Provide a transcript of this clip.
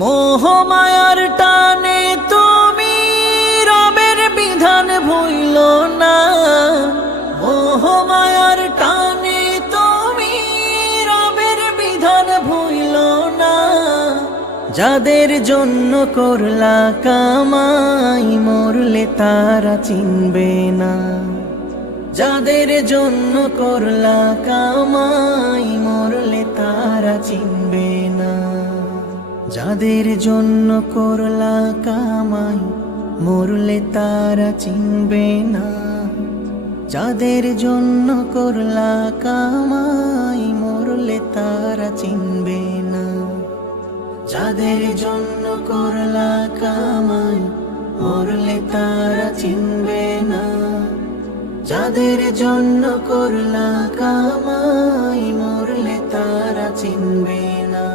মোহমায়ার টানে তুমি রবের বিধান ভুইল না, মোহমায়ার টানে তুমি রবের বিধান ভুইল না। যাদের জন্য করলা কামাই মরলে তারা চিনবে না, যাদের জন্য করলা কামাই মরলে তারা চিনবে না। যাদের জন্য করলা কামাই মরলে তারা চিনবে না, যাদের জন্য করলা কামাই মরলে তারা চিনবে না। যাদের জন্য করলা কামাই মরলে তারা চিনবে না, যাদের জন্য করলা কামাই মরলে তারা চিনবে না।